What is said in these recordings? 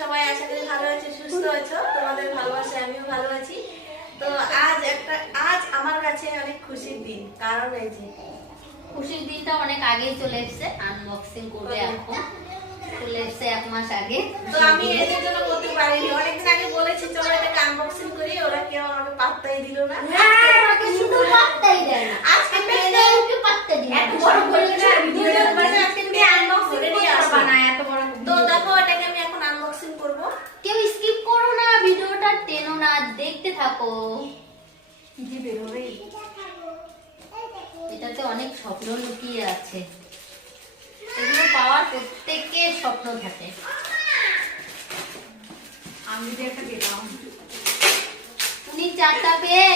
সবাই আশা করি ভালো আছো, সুস্থ আছো। তোমাদের ভালোবাসায় আমিও ভালো আছি। তো আজ আমার কাছে অনেক খুশির দিন, কারণ এই যে খুশির দিনটা অনেক আগেই চলে এসেছে। আনবক্সিং করবে এখন, চলে এসেছে 1 মাস আগে। তো আমি এদের জন্য করতে পারিনি। অনেকদিন আগে বলেছি চলো এটাকে আনবক্সিং করি, ওরা কেউ আমাকে পাত্তাই দিল না। শুধু পাত্তাই দেয় না। আজকে মেয়েদেরকে পাত্তা দিই না। এত বড় করে ভিডিও মানে আজকে আমি আনবক্সিং করে আসবো না, এত বড়। তো দেখো এটাকে আমি এখন আনবক্সিং করব। কেউ স্কিপ করো না, ভিডিওটা টেনো না, দেখতে থাকো। কি যে বের হবে। এটাতে অনেক স্বপ্ন লুকিয়ে আছে, এগুলো পাওয়ার প্রত্যেকের স্বপ্ন থাকে। আমি যে একটা পেলাম, উনি 4টা পেয়ে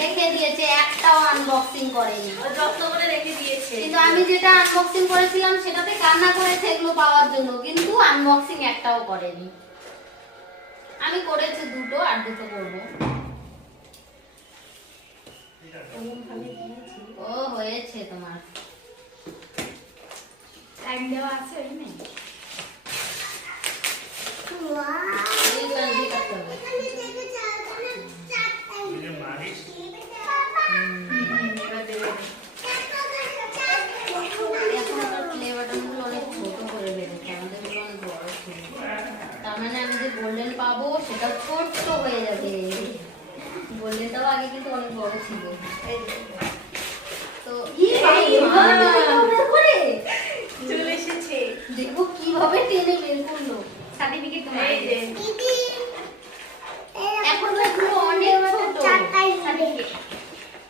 রেখে দিয়েছে, একটাও আনবক্সিং করেনি। ও যত্ন করে রেখে দিয়েছে। কিন্তু আমি যেটা আনবক্সিং করেছিলাম সেটাতে কান্না করেছে এগুলো পাওয়ার জন্য, কিন্তু আনবক্সিং একটাও করেনি। আমি করেছি 2টো, আর 2টো করবো। ও হয়েছে তোমার টাইম দেওয়া আছে ওই নেই। এই কান্দি করতে হবে। এখনকার প্লে বাটনগুলো অনেক ছোট করে বেরোচ্ছে, আমাদের গুলো অনেক বড় ছিল। তার মানে আমি যে গোল্ডেন পাবো সেটা ছোট্ট হয়ে যাবে। গোল্ডেনটাও আগে কিন্তু অনেক বড় ছিল। তো চলে এসেছে। দেখো কিভাবে টেনে বের করলো। সার্টিফিকেট তোমার। এই যে এখন তো এগুলো অনেক ছোট।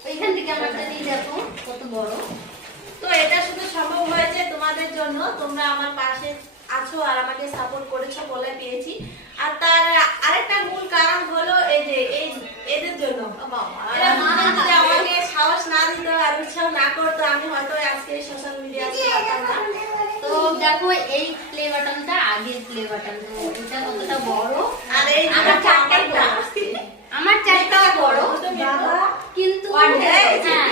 ওইখান থেকে আমারটা নিয়ে দেখো কত বড়। তো এটা শুধু সম্ভব হয়েছে তোমাদের জন্য, তোমরা আমার পাশে আছো আর আমাকে সাপোর্ট করেছো বলে পেয়েছি। আর তার আরেকটা মূল কারণ হলো এই যে এদের জন্য। এরা যদি আমাকে সাহস না দিত আর উৎসাহ না করতো, আমি হয়তো আজকে সোশ্যাল মিডিয়া আসতে পারতাম না। তো দেখো এই প্লে বাটনটা আগের প্লে বাটন, এটা কতটা বড়। আর এই আমার চারটাই বড়। আমার চারটাও বড়, কিন্তু হ্যাঁ,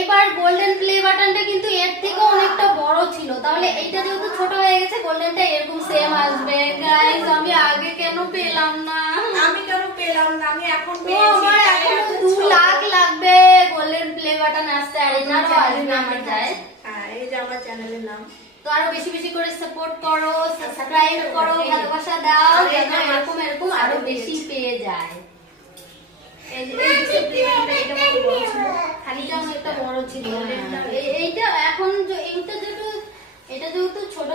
এবার গোল্ডেন প্লে বাটনটা কিন্তু এর থেকে অনেকটা বড় ছিল। তাহলে এইটা যেহেতু ছোট হয়ে গেছে, গোল্ডেনটা এরকম সেম আসবে। গাইস আমি আগে কেন পেলাম না? আমি কেন পেলাম না? আমি এখন তো পেয়েছি। আমার এখন 2 লাখ লাগবে গোল্ডেন প্লে বাটন আসতে, আর এটারও আসবে আমার যায়। হ্যাঁ, এই যে আমার চ্যানেলের নাম। তো আরো বেশি বেশি করে সাপোর্ট করো, সাবস্ক্রাইব করো, ভালোবাসা দাও, যেন এরকম এরকম আরো বেশি পেয়ে যায়। এই যে এটা বড় ছিল, খালিটা অনেকটা বড় ছিল। এইটা এখন এটা যেহেতু ছোট